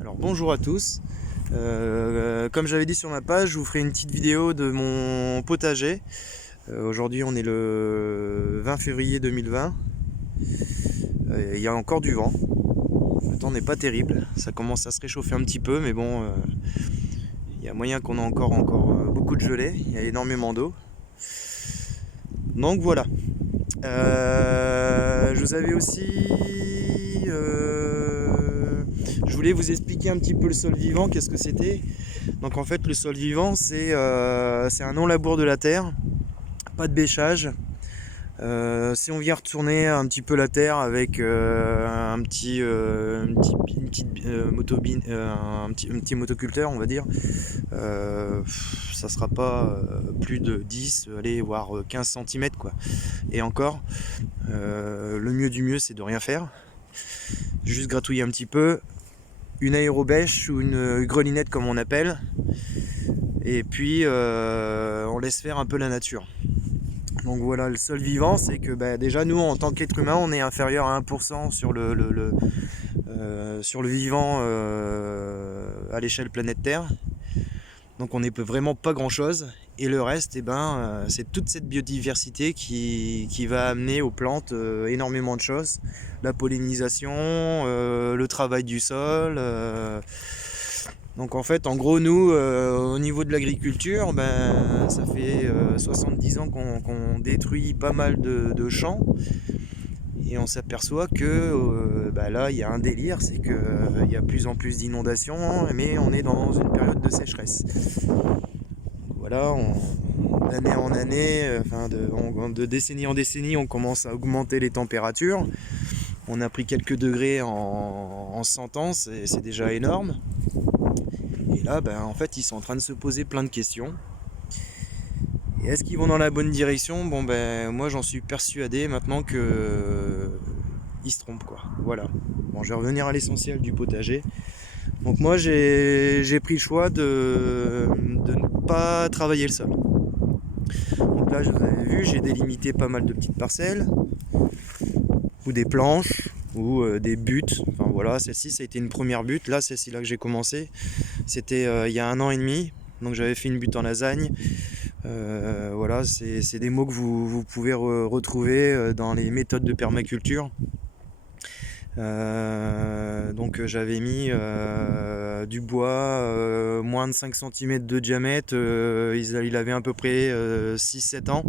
Alors bonjour à tous, comme j'avais dit sur ma page, je vous ferai une petite vidéo de mon potager. Aujourd'hui on est le 20 février 2020, il y a encore du vent, le temps n'est pas terrible, ça commence à se réchauffer un petit peu mais bon, il y a moyen qu'on ait encore beaucoup de gelée, il y a énormément d'eau. Donc voilà, je vous avais aussi... je voulais vous expliquer un petit peu le sol vivant, qu'est-ce que c'était. Donc en fait le sol vivant c'est un non-labour de la terre, pas de bêchage. Si on vient retourner un petit peu la terre avec un petit motoculteur on va dire, ça sera pas plus de 10, allez, voire 15 cm quoi. Et encore, le mieux du mieux c'est de rien faire, juste gratouiller un petit peu, une aérobêche ou une grelinette comme on appelle, et puis on laisse faire un peu la nature. Donc voilà, le sol vivant, c'est que déjà nous en tant qu'être humain on est inférieur à 1% sur sur le vivant à l'échelle planète Terre. Donc on n'est vraiment pas grand chose, et le reste c'est toute cette biodiversité qui va amener aux plantes énormément de choses, la pollinisation, le travail du sol. Donc en fait en gros nous au niveau de l'agriculture, ça fait 70 ans qu'on détruit pas mal de champs, et on s'aperçoit que là il y a un délire, c'est qu'il y a plus en plus d'inondations, mais on est dans une période de sécheresse. Voilà, d'année en année, de décennie en décennie, on commence à augmenter les températures. On a pris quelques degrés en 100 ans, c'est déjà énorme. Et là, en fait, ils sont en train de se poser plein de questions. Et est-ce qu'ils vont dans la bonne direction? Moi, j'en suis persuadé maintenant que ils se trompent, quoi. Voilà. Bon, je vais revenir à l'essentiel du potager. Donc moi, j'ai pris le choix de ne pas travailler le sol. Donc là, je vous avais vu, j'ai délimité pas mal de petites parcelles, ou des planches, ou des buttes. Enfin voilà, celle-ci, ça a été une première butte. Là, c'est là que j'ai commencé. C'était il y a 1 an et demi. Donc j'avais fait une butte en lasagne. Voilà, c'est des mots que vous pouvez retrouver dans les méthodes de permaculture. Donc j'avais mis du bois moins de 5 cm de diamètre, il avait à peu près 6-7 ans.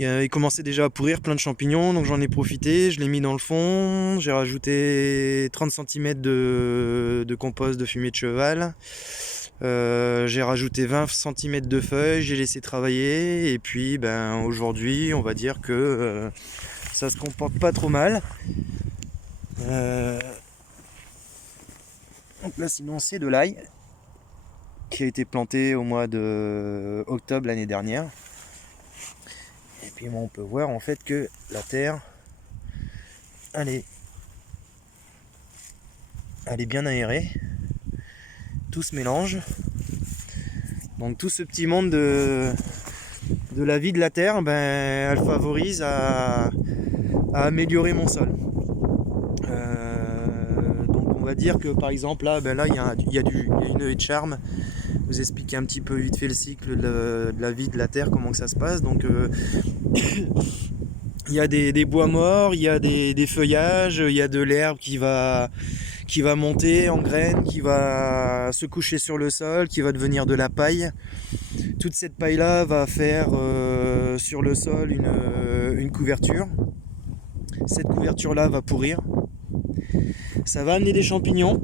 Il commençait déjà à pourrir, plein de champignons, donc j'en ai profité, je l'ai mis dans le fond, j'ai rajouté 30 cm de compost de fumier de cheval, j'ai rajouté 20 cm de feuilles, j'ai laissé travailler, et puis aujourd'hui on va dire que ça se comporte pas trop mal. Donc là sinon c'est de l'ail qui a été planté au mois de octobre l'année dernière. Et puis on peut voir en fait que la terre elle est bien aérée, tout se mélange. Donc tout ce petit monde de la vie de la terre, elle favorise à améliorer mon sol. Donc on va dire que par exemple là, il y a une haie de charme. Vous expliquer un petit peu vite fait le cycle de la vie de la terre, comment que ça se passe. Donc il y a des bois morts, il y a des feuillages, il y a de l'herbe qui va monter en graines, qui va se coucher sur le sol, qui va devenir de la paille. Toute cette paille là va faire sur le sol une couverture. Cette couverture là va pourrir, ça va amener des champignons.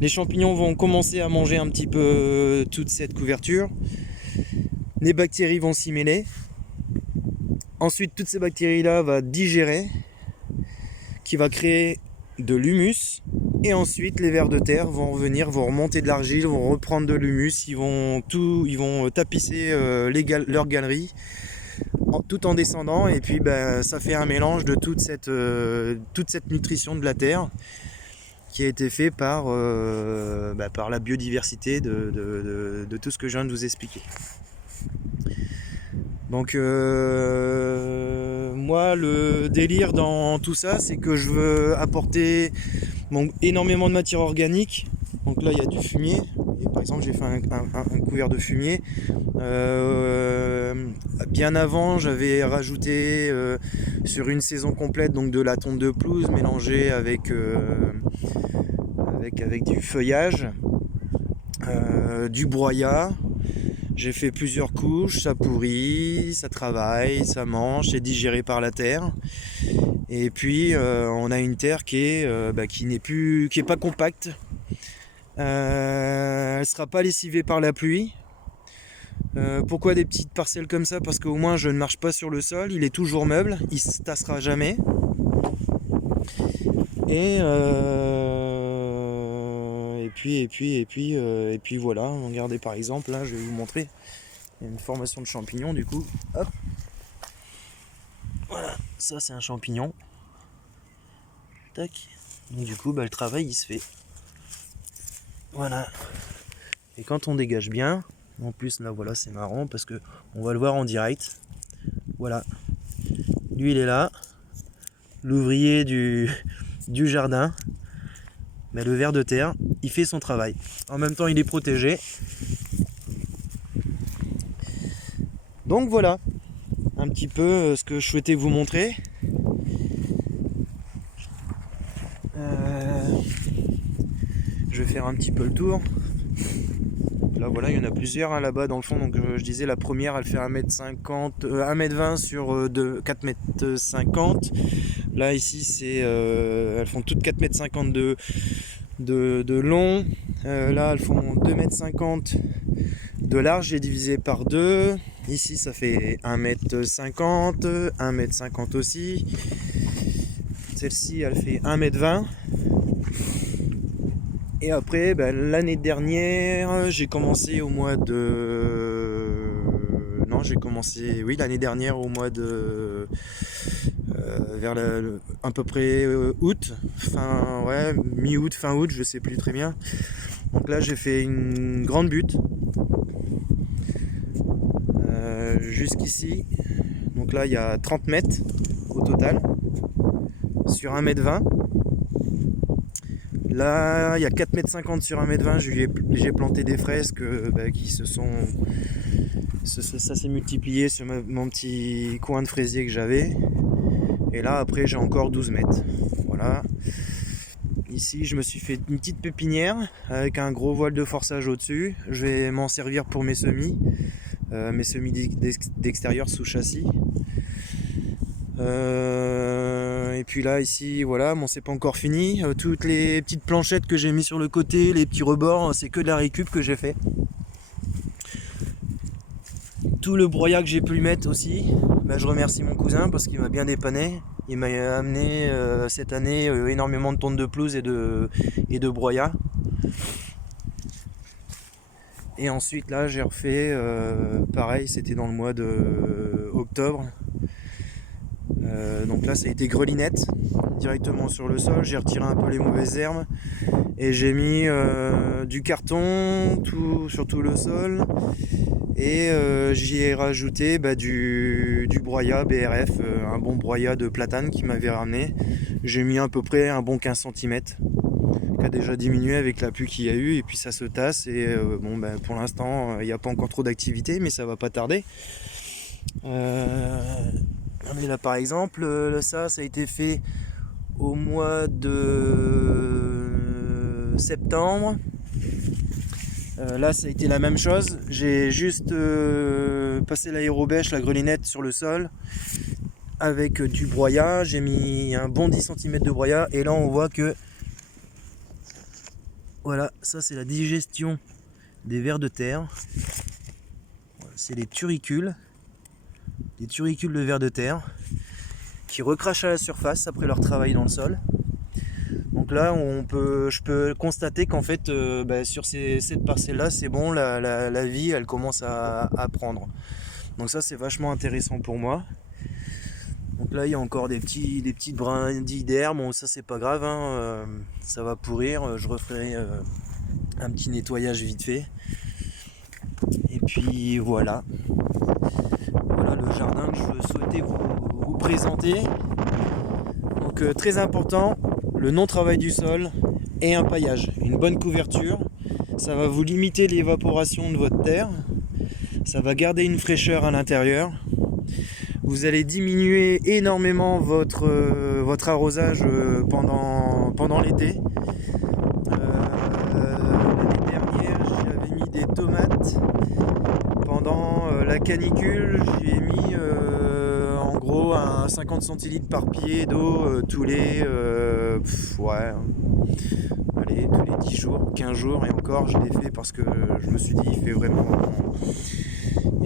Les champignons vont commencer à manger un petit peu toute cette couverture. Les bactéries vont s'y mêler. Ensuite, toutes ces bactéries-là vont digérer, qui va créer de l'humus. Et ensuite, les vers de terre vont revenir, vont remonter de l'argile, vont reprendre de l'humus. Ils vont tapisser leur galerie, tout en descendant. Et puis, ça fait un mélange de toute cette nutrition de la terre, qui a été fait par la biodiversité de tout ce que je viens de vous expliquer. Donc moi le délire dans tout ça, c'est que je veux apporter Donc énormément de matière organique. Donc là il y a du fumier. Et par exemple j'ai fait un couvert de fumier. Bien avant j'avais rajouté sur une saison complète donc de la tonte de pelouse mélangée avec du feuillage, du broyat. J'ai fait plusieurs couches, ça pourrit, ça travaille, ça mange, c'est digéré par la terre. Et puis on a une terre qui est pas compacte. Elle sera pas lessivée par la pluie. Pourquoi des petites parcelles comme ça? Parce qu'au moins je ne marche pas sur le sol, il est toujours meuble, il se tassera jamais. Et puis voilà, regardez par exemple, là je vais vous montrer, il y a une formation de champignons du coup, hop, voilà, ça c'est un champignon, tac, donc du coup le travail il se fait, voilà, et quand on dégage bien, en plus là voilà c'est marrant parce que on va le voir en direct, voilà, lui il est là, l'ouvrier du jardin. Mais le ver de terre, il fait son travail. En même temps, il est protégé. Donc voilà, un petit peu ce que je souhaitais vous montrer. Je vais faire un petit peu le tour. Là voilà, il y en a plusieurs là-bas dans le fond. Donc je disais la première, elle fait 1m20 sur 4m50. Là ici, elles font toutes 4m50 de long. Là elles font 2m50 de large, j'ai divisé par 2. Ici ça fait 1m50, 1m50 aussi. Celle-ci elle fait 1m20. Et après l'année dernière j'ai commencé au mois de... Non, j'ai commencé l'année dernière au mois de... vers à peu près août, mi-août, fin août, je sais plus très bien. Donc là j'ai fait une grande butte jusqu'ici. Donc là il y a 30 mètres au total sur 1m20. Là il y a 4m50 sur 1m20. J'ai planté des fraises qui se sont... Ça s'est multiplié sur mon petit coin de fraisier que j'avais. Et là après j'ai encore 12 mètres. Voilà. Ici je me suis fait une petite pépinière avec un gros voile de forçage au dessus. Je vais m'en servir pour mes semis d'extérieur sous châssis. Et puis là ici voilà, bon c'est pas encore fini. Toutes les petites planchettes que j'ai mis sur le côté, les petits rebords, c'est que de la récup que j'ai fait. Tout le broyat que j'ai pu mettre aussi, je remercie mon cousin parce qu'il m'a bien dépanné. Il m'a amené cette année énormément de tonnes de pelouse et de broyat. Et ensuite là j'ai refait pareil, c'était dans le mois de octobre. Donc là ça a été grelinette directement sur le sol. J'ai retiré un peu les mauvaises herbes et j'ai mis du carton sur tout le sol. Et j'y ai rajouté du broyat BRF, un bon broyat de platane qui m'avait ramené. J'ai mis à peu près un bon 15 cm, qui a déjà diminué avec la pluie qu'il y a eu, et puis ça se tasse. Et pour l'instant, il n'y a pas encore trop d'activité, mais ça va pas tarder. Mais là par exemple, ça a été fait au mois de septembre. Là ça a été la même chose, j'ai juste passé l'aérobêche, la grelinette sur le sol avec du broyat, j'ai mis un bon 10 cm de broyat et là on voit que voilà, ça c'est la digestion des vers de terre. Voilà, c'est les turicules de vers de terre qui recrachent à la surface après leur travail dans le sol. Donc là je peux constater qu'en fait sur cette parcelle là c'est bon, la vie elle commence à prendre. Donc ça c'est vachement intéressant pour moi. Donc là il y a encore des petites brindilles d'herbe, bon ça c'est pas grave, hein, ça va pourrir, je referai un petit nettoyage vite fait. Et puis voilà le jardin que je souhaitais vous présenter. Donc très important, le non-travail du sol et un paillage. Une bonne couverture, ça va vous limiter l'évaporation de votre terre, ça va garder une fraîcheur à l'intérieur. Vous allez diminuer énormément votre arrosage pendant l'été. L'année dernière, j'avais mis des tomates. Pendant la canicule, j'y ai mis en gros un 50 centilitres par pied d'eau tous les tous les 10 jours, 15 jours, et encore je l'ai fait parce que je me suis dit il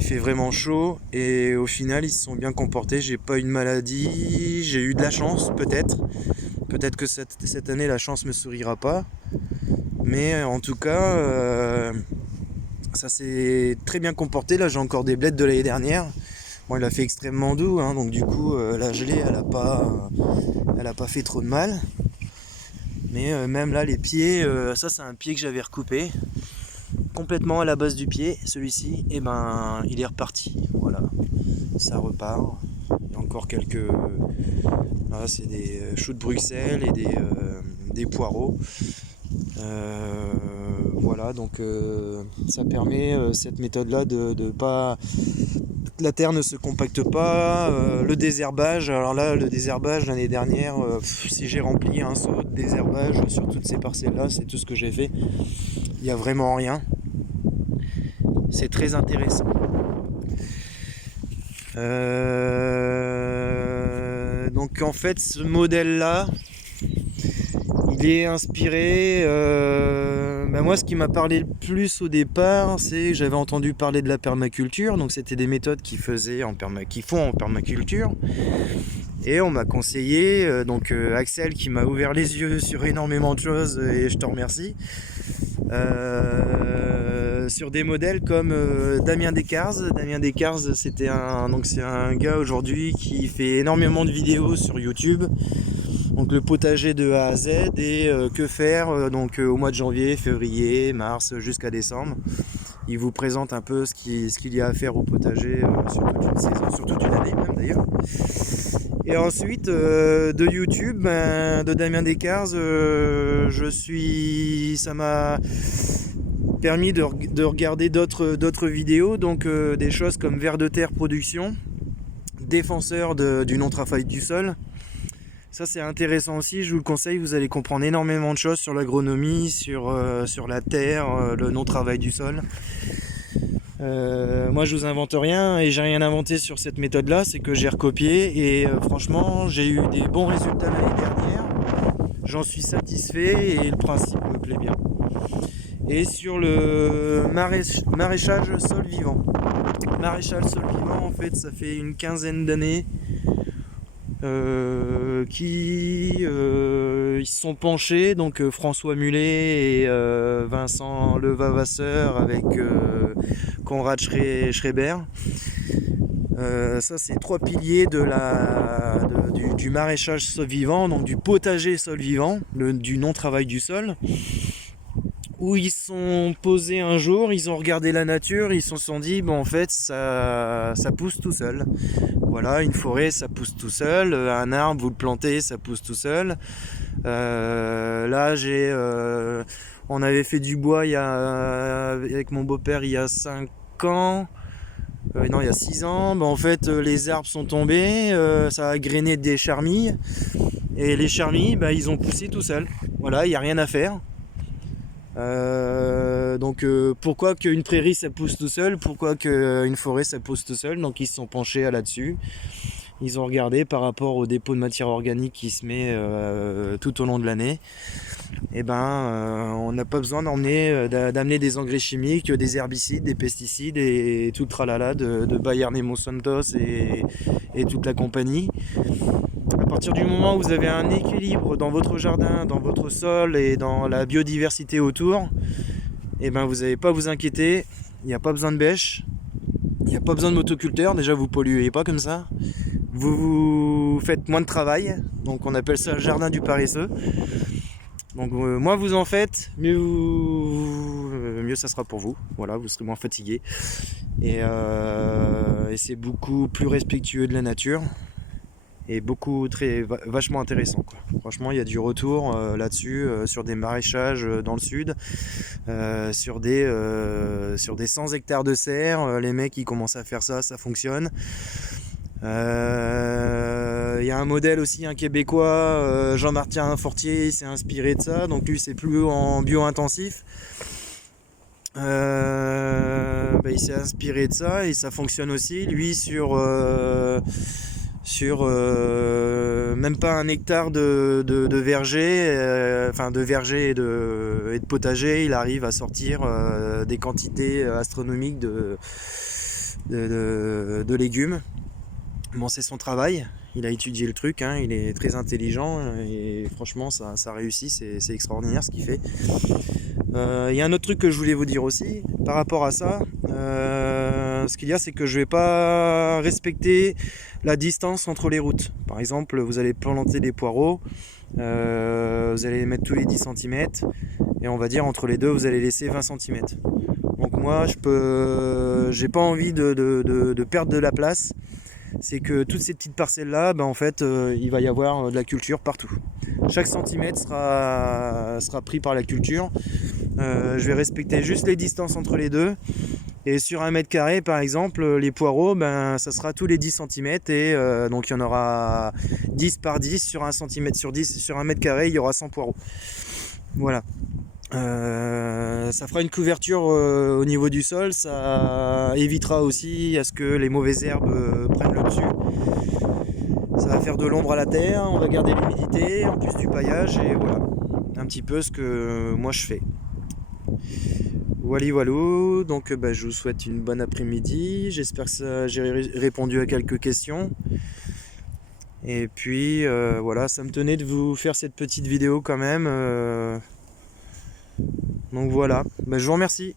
fait vraiment chaud, et au final ils se sont bien comportés. J'ai pas eu de maladie, j'ai eu de la chance peut-être que cette année la chance me sourira pas, mais en tout cas ça s'est très bien comporté. Là j'ai encore des blettes de l'année dernière. Bon, il a fait extrêmement doux, hein, donc du coup la gelée elle a pas fait trop de mal. Mais même là les pieds, ça c'est un pied que j'avais recoupé complètement à la base du pied, celui-ci, et ben il est reparti. Voilà, ça repart. Il y a encore quelques. Là c'est des choux de Bruxelles et des poireaux. Voilà, donc ça permet cette méthode là de pas, la terre ne se compacte pas. Le désherbage, alors là le désherbage l'année dernière, si j'ai rempli un seau de désherbage sur toutes ces parcelles là, c'est tout ce que j'ai fait. Il n'y a vraiment rien, c'est très intéressant. Donc en fait ce modèle là il est inspiré, moi ce qui m'a parlé le plus au départ, c'est que j'avais entendu parler de la permaculture, donc c'était des méthodes qui font en permaculture, et on m'a conseillé, Axel qui m'a ouvert les yeux sur énormément de choses, et je te remercie, sur des modèles comme Damien Descartes. Damien Descartes c'est un gars aujourd'hui qui fait énormément de vidéos sur YouTube. Donc le potager de A à Z, et que faire au mois de janvier, février, mars jusqu'à décembre. Il vous présente un peu ce qu'il y a à faire au potager sur toute une saison, sur toute une année même d'ailleurs. Et ensuite de YouTube, de Damien Descartes, ça m'a permis de regarder d'autres vidéos, donc des choses comme Vers de terre production, défenseur du non-travail du sol. Ça c'est intéressant aussi, je vous le conseille, vous allez comprendre énormément de choses sur l'agronomie, sur la terre, le non-travail du sol. Moi je vous invente rien, et j'ai rien inventé sur cette méthode là, c'est que j'ai recopié, et franchement j'ai eu des bons résultats l'année dernière, j'en suis satisfait et le principe me plaît bien. Et sur le maraîchage sol vivant. Maraîchage sol vivant, en fait ça fait une quinzaine d'années ils se sont penchés, donc François Mullet et Vincent Levavasseur avec Conrad Schreiber. Ça c'est 3 piliers du maraîchage sol vivant, donc du potager sol vivant, du non-travail du sol, où ils se sont posés un jour, ils ont regardé la nature, ils se sont dit en fait ça pousse tout seul. Voilà, une forêt ça pousse tout seul, un arbre vous le plantez ça pousse tout seul. Là on avait fait du bois avec mon beau-père il y a 5 ans. Il y a 6 ans, en fait les arbres sont tombés, ça a grainé des charmilles, et les charmilles ils ont poussé tout seuls. Voilà, il n'y a rien à faire. Pourquoi qu'une prairie ça pousse tout seul, pourquoi qu'une forêt ça pousse tout seul? Donc ils se sont penchés là-dessus, ils ont regardé par rapport au dépôt de matière organique qui se met tout au long de l'année. On n'a pas besoin d'amener des engrais chimiques, des herbicides, des pesticides et tout le tralala de Bayer Monsantos et toute la compagnie. À partir du moment où vous avez un équilibre dans votre jardin, dans votre sol et dans la biodiversité autour, vous n'avez pas à vous inquiéter, il n'y a pas besoin de bêche, il n'y a pas besoin de motoculteur, déjà vous polluez pas comme ça, vous faites moins de travail, donc on appelle ça le jardin du paresseux. Donc moins vous en faites, mieux ça sera pour vous, voilà, vous serez moins fatigué, et c'est beaucoup plus respectueux de la nature. est beaucoup vachement intéressant, quoi. Franchement, il y a du retour là-dessus sur des maraîchages dans le sud, sur des 100 hectares de serre. Les mecs ils commencent à faire ça, ça fonctionne. Il y a un modèle aussi, un québécois, Jean-Martin Fortier, il s'est inspiré de ça, donc lui c'est plus en bio-intensif. Il s'est inspiré de ça et ça fonctionne aussi. Lui sur même pas un hectare de verger, enfin de verger et de potager, il arrive à sortir des quantités astronomiques de légumes. Bon, c'est son travail, il a étudié le truc, hein, il est très intelligent et franchement ça réussit, c'est extraordinaire ce qu'il fait. Il y a un autre truc que je voulais vous dire aussi par rapport à ça. Ce qu'il y a, c'est que je vais pas respecter la distance entre les routes. Par exemple, vous allez planter des poireaux, vous allez les mettre tous les 10 cm et on va dire entre les deux vous allez laisser 20 cm. Donc moi j'ai pas envie de perdre de la place. C'est que toutes ces petites parcelles là, en fait il va y avoir de la culture partout. Chaque centimètre sera pris par la culture. Je vais respecter juste les distances entre les deux. Et sur 1 m² par exemple, les poireaux, ça sera tous les 10 cm et donc il y en aura 10 par 10 sur 1 cm sur 10 sur 1 m², il y aura 100 poireaux. Voilà. Ça fera une couverture au niveau du sol, ça évitera aussi à ce que les mauvaises herbes prennent le dessus. Ça va faire de l'ombre à la terre, on va garder l'humidité, en plus du paillage, et voilà. Un petit peu ce que moi je fais. Voilà, donc je vous souhaite une bonne après-midi, j'espère que j'ai répondu à quelques questions. Et puis voilà, ça me tenait de vous faire cette petite vidéo quand même. Donc voilà, je vous remercie.